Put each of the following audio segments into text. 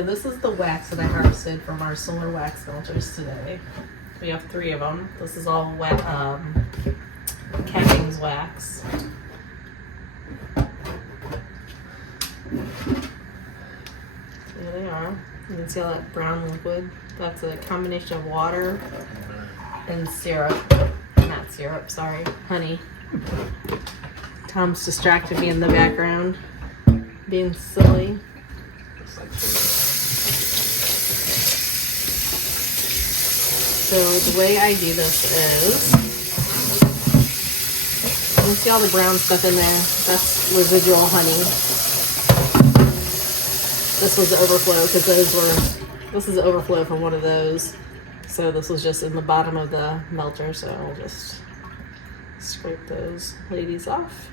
So this is the wax that I harvested from our solar wax filters today. We have 3 of them. This is all wet cat beeswax. There they are. You can see all that brown liquid. That's a combination of water and syrup. Not syrup, sorry, honey. Tom's distracted me in the background, being silly. So the way I do this is, you can see all the brown stuff in there. That's residual honey. This was the overflow because this is the overflow from one of those. So this was just in the bottom of the melter, so I'll just scrape those ladies off.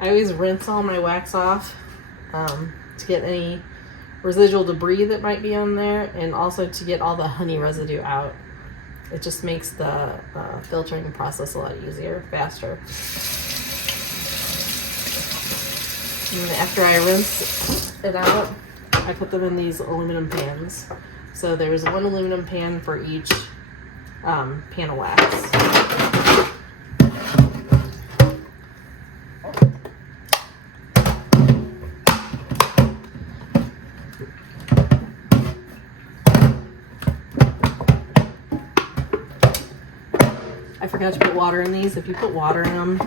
I always rinse all my wax off to get any residual debris that might be on there, and also to get all the honey residue out. It just makes the filtering process a lot easier, faster. And after I rinse it out, I put them in these aluminum pans. So there's 1 aluminum pan for each pan of wax. I forgot to put water in these. If you put water in them,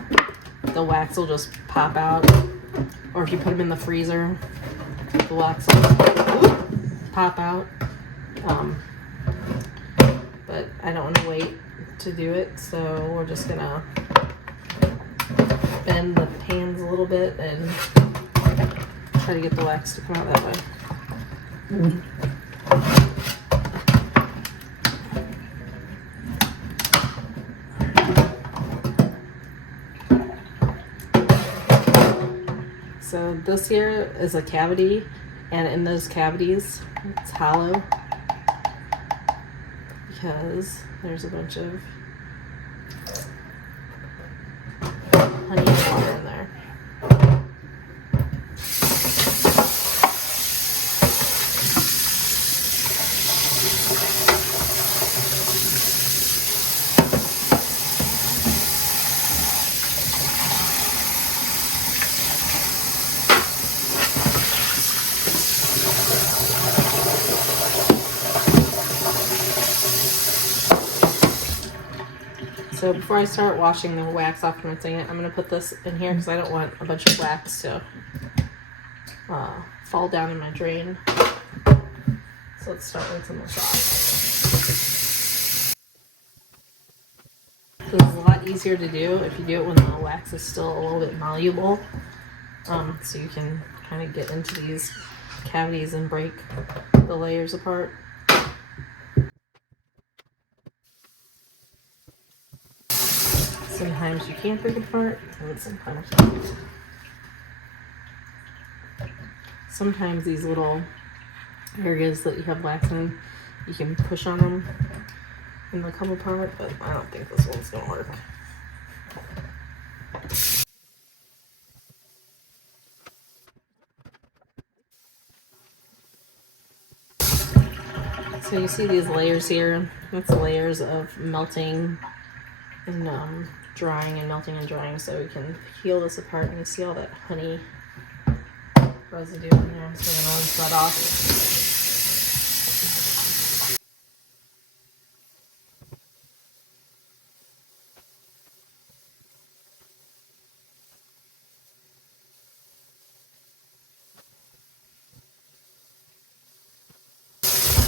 the wax will just pop out. Or if you put them in the freezer, the wax will pop out. But I don't want to wait to do it, so we're just gonna bend the pans a little bit and try to get the wax to come out that way. So this here is a cavity, and in those cavities, it's hollow because there's a bunch of honey and water in there. So before I start washing the wax off and rinsing it, I'm going to put this in here because I don't want a bunch of wax to fall down in my drain. So let's start rinsing this off. This is a lot easier to do if you do it when the wax is still a little bit malleable. So you can kind of get into these cavities and break the layers apart. Sometimes you can't break it apart, and sometimes you can't. Sometimes these little areas that you have wax in, you can push on them and they'll come apart, but I don't think this one's gonna work. So you see these layers here, that's layers of melting and drying and melting and drying, so we can peel this apart and you see all that honey residue in there, so we're gonna rinse that off.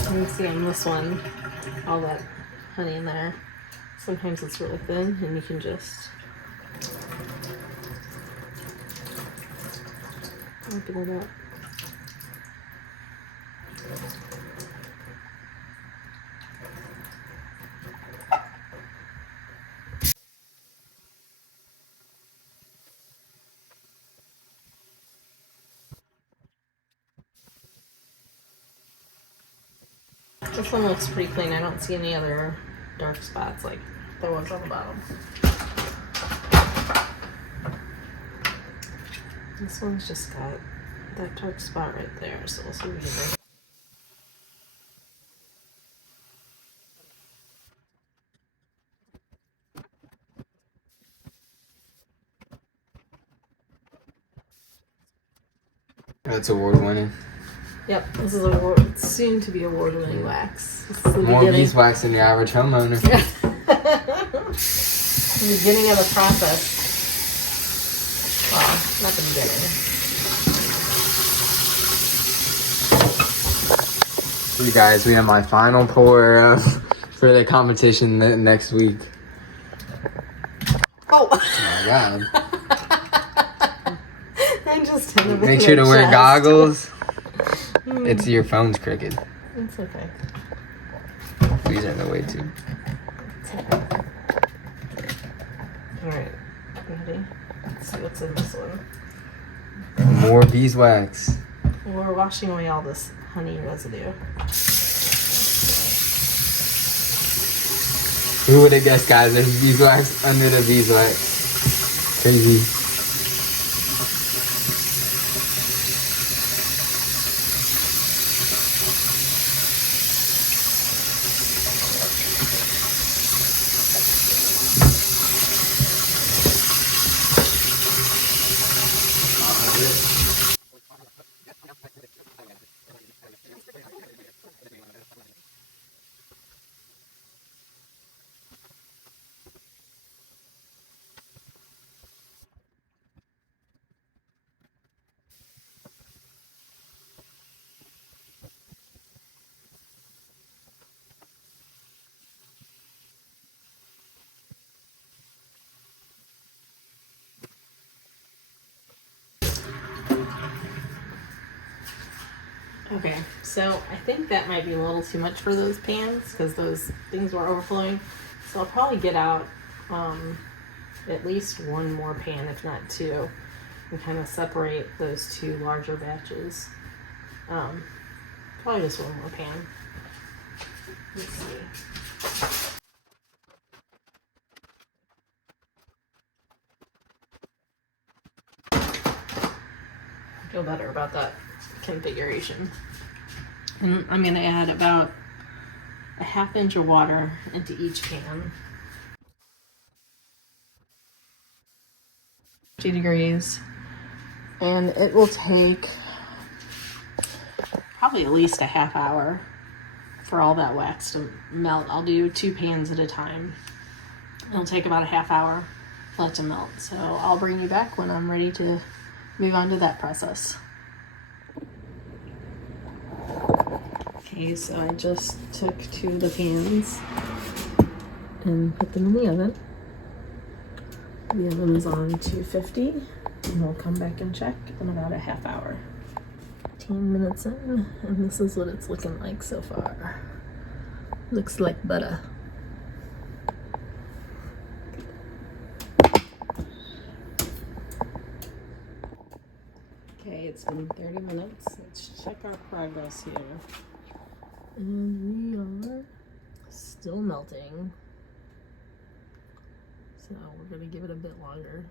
You can see on this one, all that honey in there. Sometimes it's really thin and you can just open it up. This one looks pretty clean. I don't see any other dark spots like there was on the bottom. This one's just got that dark spot right there, so we'll see if we can break it. That's award winning. Yep, this is soon to be award winning wax. This is the More beginning. beeswax than the average homeowner. The beginning of the process. Well, not the beginning. You guys, we have my final pour for the competition next week. Oh my God. I just hit him Make in sure the to wear chest. goggles. It's your phone's crooked. It's okay. These are in the way too. Alright, ready? Let's see what's in this one. More beeswax. We're washing away all this honey residue. Who would have guessed, guys? There's beeswax under the beeswax. Crazy. Okay, so I think that might be a little too much for those pans because those things were overflowing. So I'll probably get out at least one more pan, if not two, and kind of separate those two larger batches. Probably just one more pan. Let's see. I feel better about that configuration. And I'm going to add about a ½ inch of water into each pan. 50 degrees. And it will take probably at least a ½ hour for all that wax to melt. I'll do 2 pans at a time. It'll take about a ½ hour for it to melt. So I'll bring you back when I'm ready to move on to that process. Okay, so I just took 2 of the pans and put them in the oven. The oven is on 250, and we'll come back and check in about a ½ hour. 15 minutes in, and this is what it's looking like so far. Looks like butter. Okay, it's been 30 minutes. Let's check our progress here. And we are still melting. So we're gonna give it a bit longer.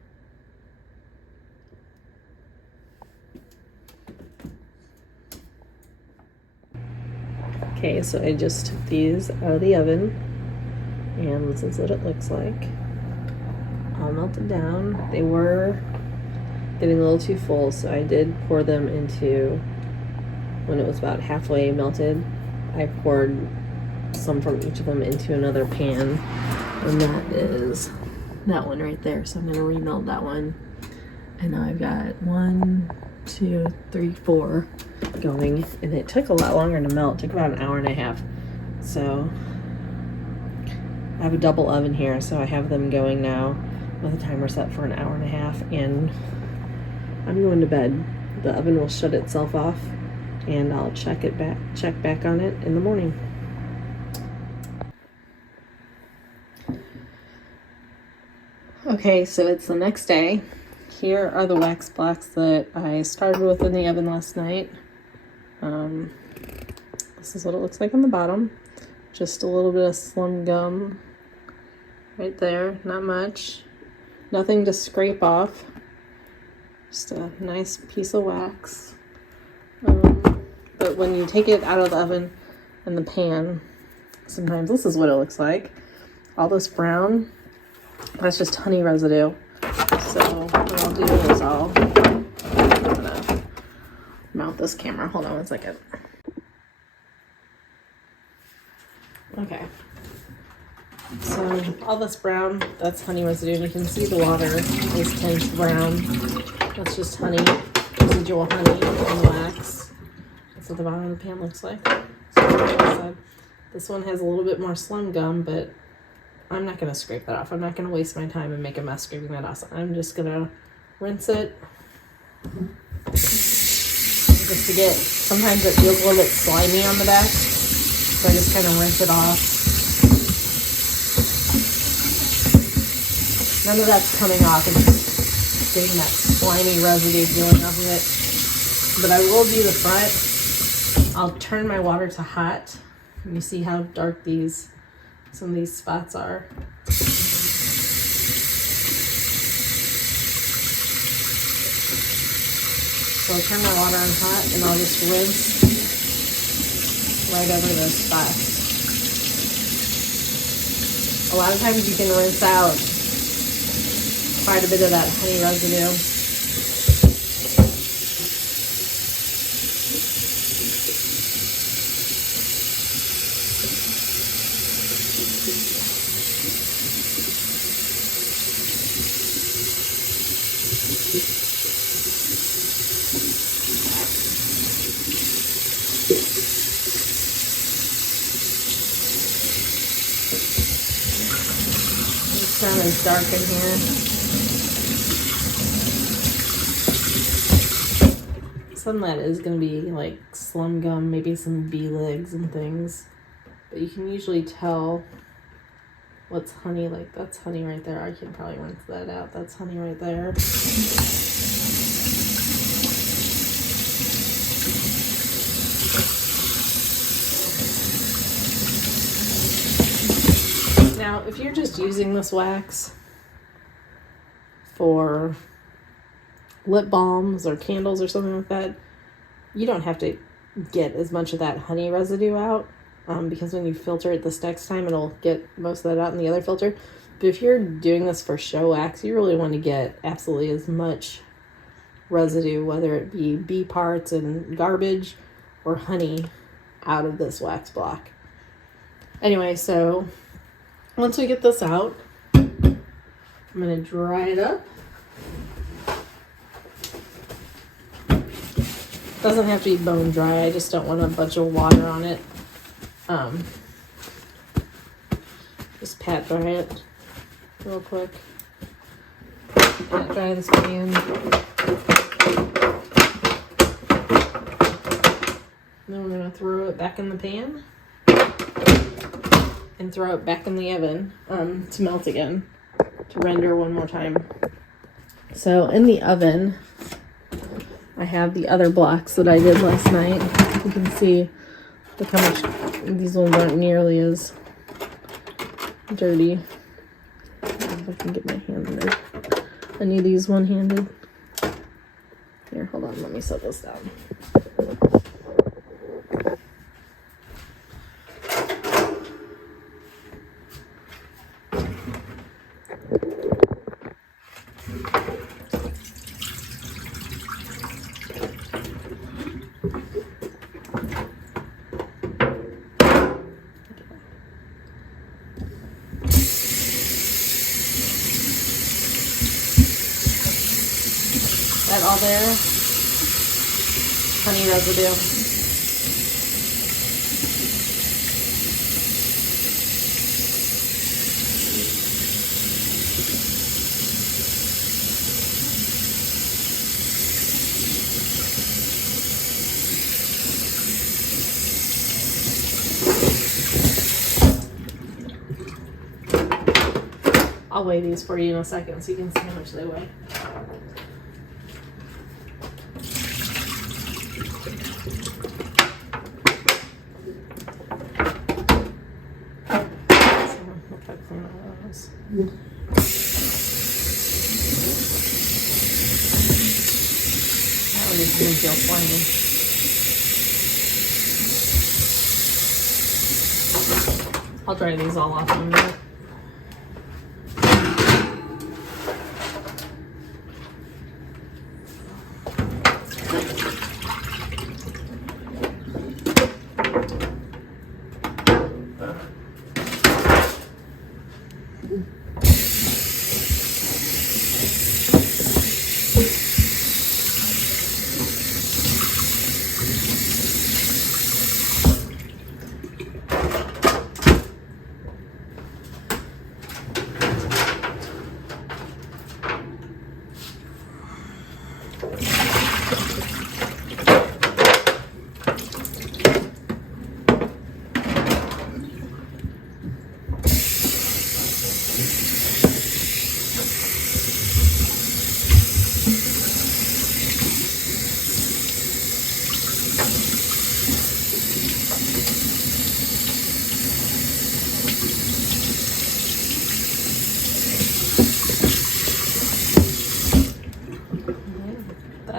Okay, so I just took these out of the oven, and this is what it looks like. All melted down. They were getting a little too full, so I did pour them into, when it was about halfway melted, I poured some from each of them into another pan, and that is that one right there. So I'm going to remelt that one, and now I've got 1, 2, 3, 4 going, and it took a lot longer to melt. It took about an hour and a half. So I have a double oven here, so I have them going now with a timer set for an hour and a half, and I'm going to bed. The oven will shut itself off, and I'll check back on it in the morning. Okay, so it's the next day. Here are the wax blocks that I started with in the oven last night. This is what it looks like on the bottom. Just a little bit of slum gum right there, not much. Nothing to scrape off. Just a nice piece of wax. But when you take it out of the oven and the pan, sometimes this is what it looks like. All this brown, that's just honey residue. So what I'll do is I'll mount this camera. Hold on one second. Okay. So all this brown, that's honey residue. And you can see the water is tinged brown. That's just honey, residual honey and wax. That's what the bottom of the pan looks like. So this one has a little bit more slum gum, but I'm not going to scrape that off. I'm not going to waste my time and make a mess scraping that off. I'm just going to rinse it. Just to get, sometimes it feels a little bit slimy on the back. So I just kind of rinse it off. None of that's coming off. It's just getting that slimy residue feeling off of it. But I will do the front. I'll turn my water to hot. You see how dark some of these spots are. So I'll turn my water on hot and I'll just rinse right over those spots. A lot of times you can rinse out quite a bit of that honey residue. It's kind of dark in here. Some of that is going to be like slum gum, maybe some bee legs and things. But you can usually tell what's honey. Like that's honey right there. I can probably rinse that out. That's honey right there. Now, if you're just using this wax for lip balms or candles or something like that, you don't have to get as much of that honey residue out because when you filter it this next time, it'll get most of that out in the other filter. But if you're doing this for show wax, you really want to get absolutely as much residue, whether it be bee parts and garbage or honey, out of this wax block. Anyway, so once we get this out, I'm going to dry it up. Doesn't have to be bone dry. I just don't want a bunch of water on it. Just pat dry it real quick. Pat dry this pan. Then we're going to throw it back in the pan and throw it back in the oven to melt again, to render one more time. So in the oven, I have the other blocks that I did last night. You can see, look how much these ones aren't nearly as dirty. If I can get my hand in there. I need these one-handed. Here, hold on, let me set this down. That all there? Honey residue. I'll weigh these for you in a second so you can see how much they weigh. That one just didn't feel slimy. I'll dry these all off in a minute.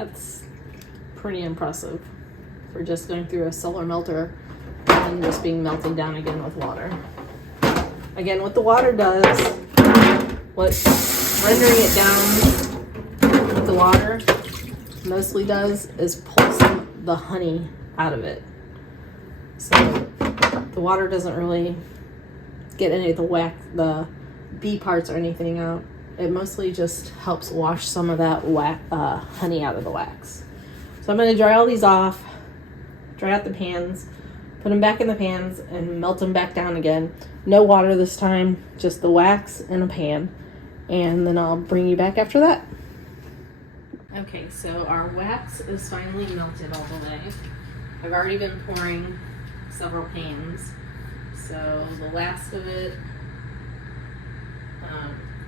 That's pretty impressive for just going through a solar melter and just being melted down again with water. Again, what the water does, what rendering it down with the water mostly does is pull the honey out of it. So the water doesn't really get any of the bee parts or anything out. It mostly just helps wash some of that honey out of the wax. So I'm going to dry all these off, dry out the pans, put them back in the pans and melt them back down again. No water this time, just the wax in a pan. And then I'll bring you back after that. Okay, so our wax is finally melted all the way. I've already been pouring several pans. So the last of it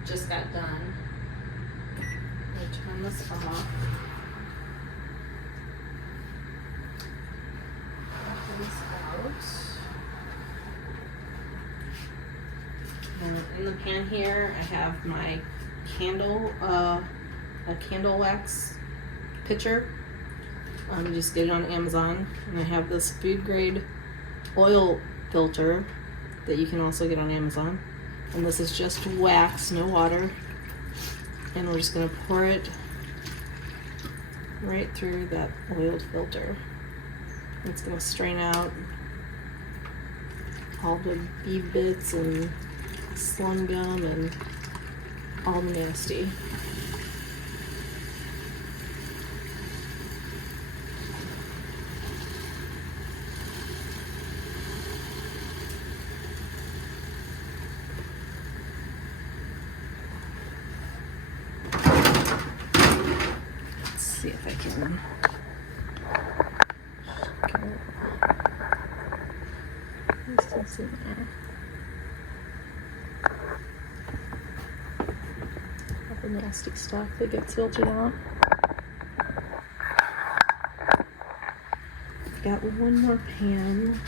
just got done. I'm going to turn this off. In the pan here, I have my candle, a candle wax pitcher. Just get it on Amazon. And I have this food grade oil filter that you can also get on Amazon. And this is just wax, no water. And we're just gonna pour it right through that oiled filter. It's gonna strain out all the bee bits and slum gum and all the nasty. Let's see if I can. What's in there? All the nasty stuff that gets filtered out. Got one more pan.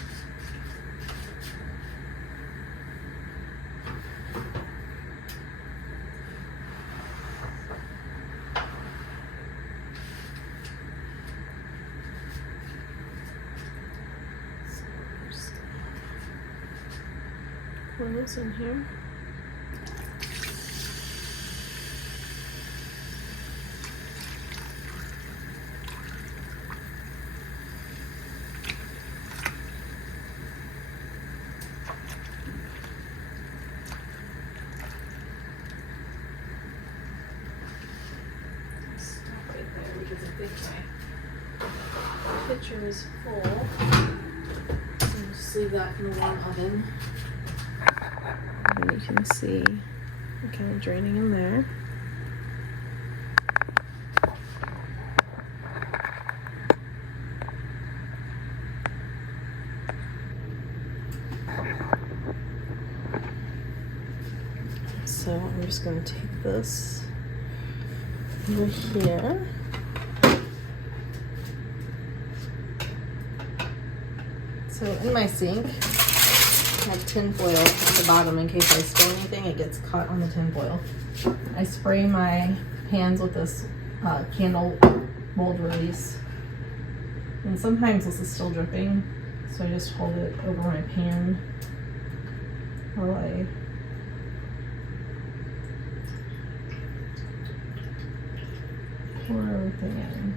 Pour this in here. Stop right there because I think my pitcher is full. So just leave that in the warm oven. And you can see I'm kind of draining in there. So I'm just going to take this over here. So in my sink, I have tin foil at the bottom in case I spill anything, it gets caught on the tin foil. I spray my pans with this candle mold release. And sometimes this is still dripping, so I just hold it over my pan while I pour everything in.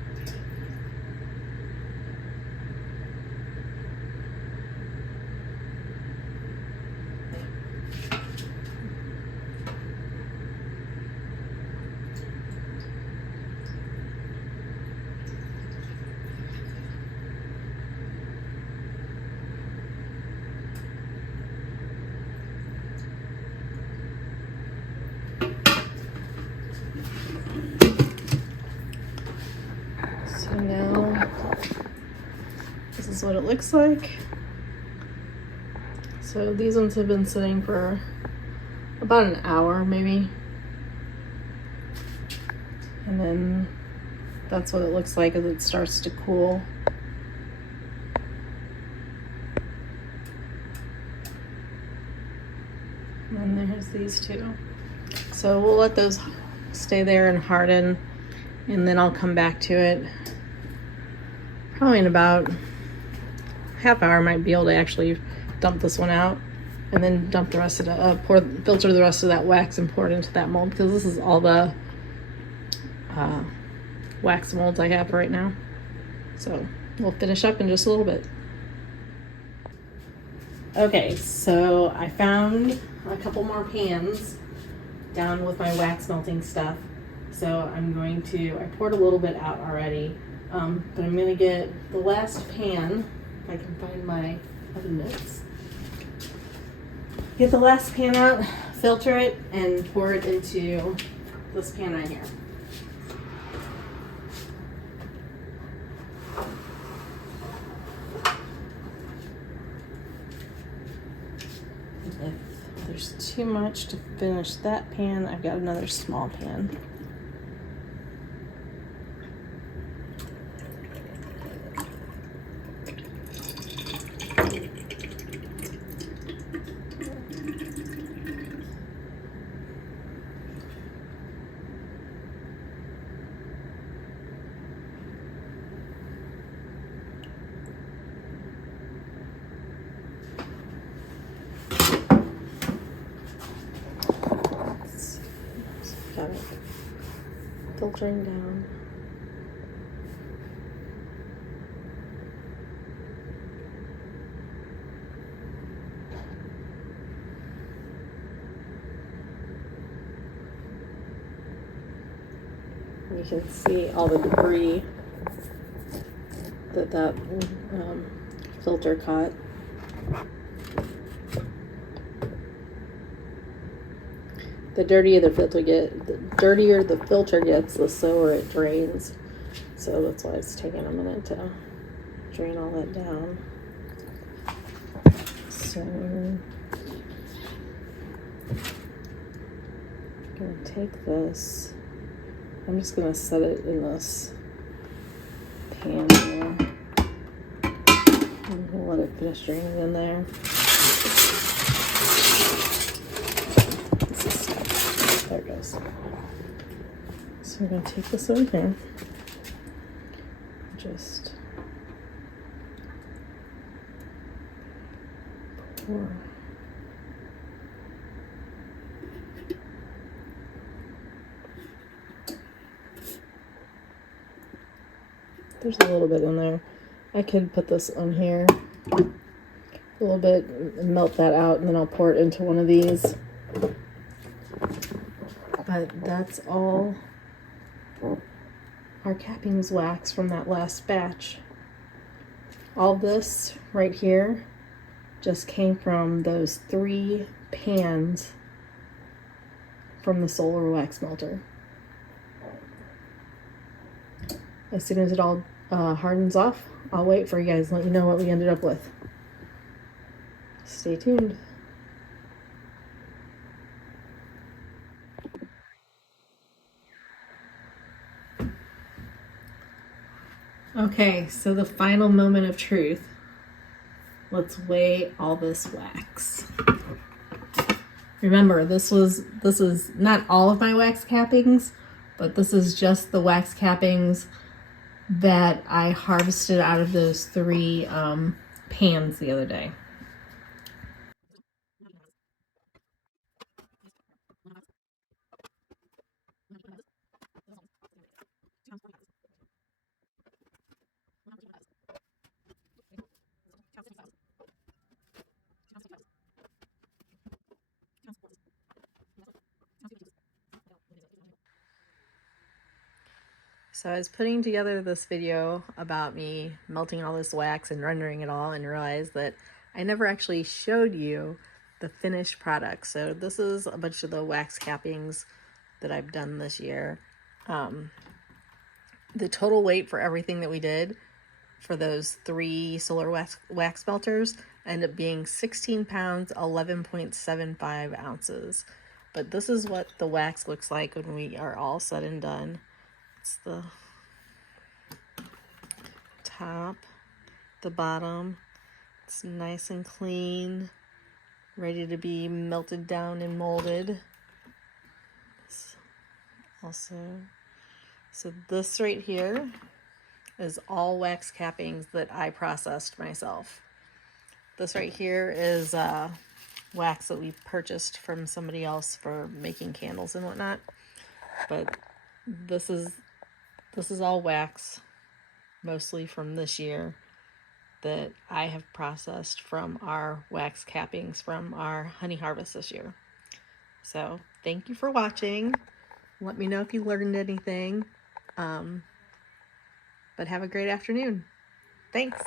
So now this is what it looks like. So these ones have been sitting for about an hour maybe. And then that's what it looks like as it starts to cool. And then there's these two. So we'll let those stay there and harden. And then I'll come back to it probably in about half hour. I might be able to actually dump this one out and then dump the rest of the, filter the rest of that wax and pour it into that mold, because this is all the wax molds I have right now. So we'll finish up in just a little bit. Okay, so I found a couple more pans down with my wax melting stuff. So I'm going to, I poured a little bit out already, but I'm going to get the last pan, if I can find my oven mitts. Get the last pan out, filter it, and pour it into this pan right here. If there's too much to finish that pan, I've got another small pan. Got it filtering down. You can see all the debris that filter caught. The dirtier the filter gets, the slower it drains. So that's why it's taking a minute to drain all that down. So I'm gonna take this. I'm just gonna set it in this pan here. And we'll let it finish draining in there. There it goes. So we're going to take this over here. Just pour. There's a little bit in there. I could put this on here a little bit and melt that out, and then I'll pour it into one of these. But that's all our cappings wax from that last batch. All this right here just came from those 3 pans from the solar wax melter. As soon as it all hardens off, I'll wait for you guys and let you know what we ended up with. Stay tuned. Okay, so the final moment of truth. Let's weigh all this wax. Remember, this is not all of my wax cappings, but this is just the wax cappings that I harvested out of those 3 pans the other day. So I was putting together this video about me melting all this wax and rendering it all, and realized that I never actually showed you the finished product. So this is a bunch of the wax cappings that I've done this year. The total weight for everything that we did for those 3 solar wax melters ended up being 16 pounds, 11.75 ounces. But this is what the wax looks like when we are all said and done. It's the top, the bottom. It's nice and clean, ready to be melted down and molded. It's also So this right here is all wax cappings that I processed myself. This right here is wax that we purchased from somebody else for making candles and whatnot. But this is all wax, mostly from this year, that I have processed from our wax cappings from our honey harvest this year. So thank you for watching. Let me know if you learned anything. But have a great afternoon. Thanks.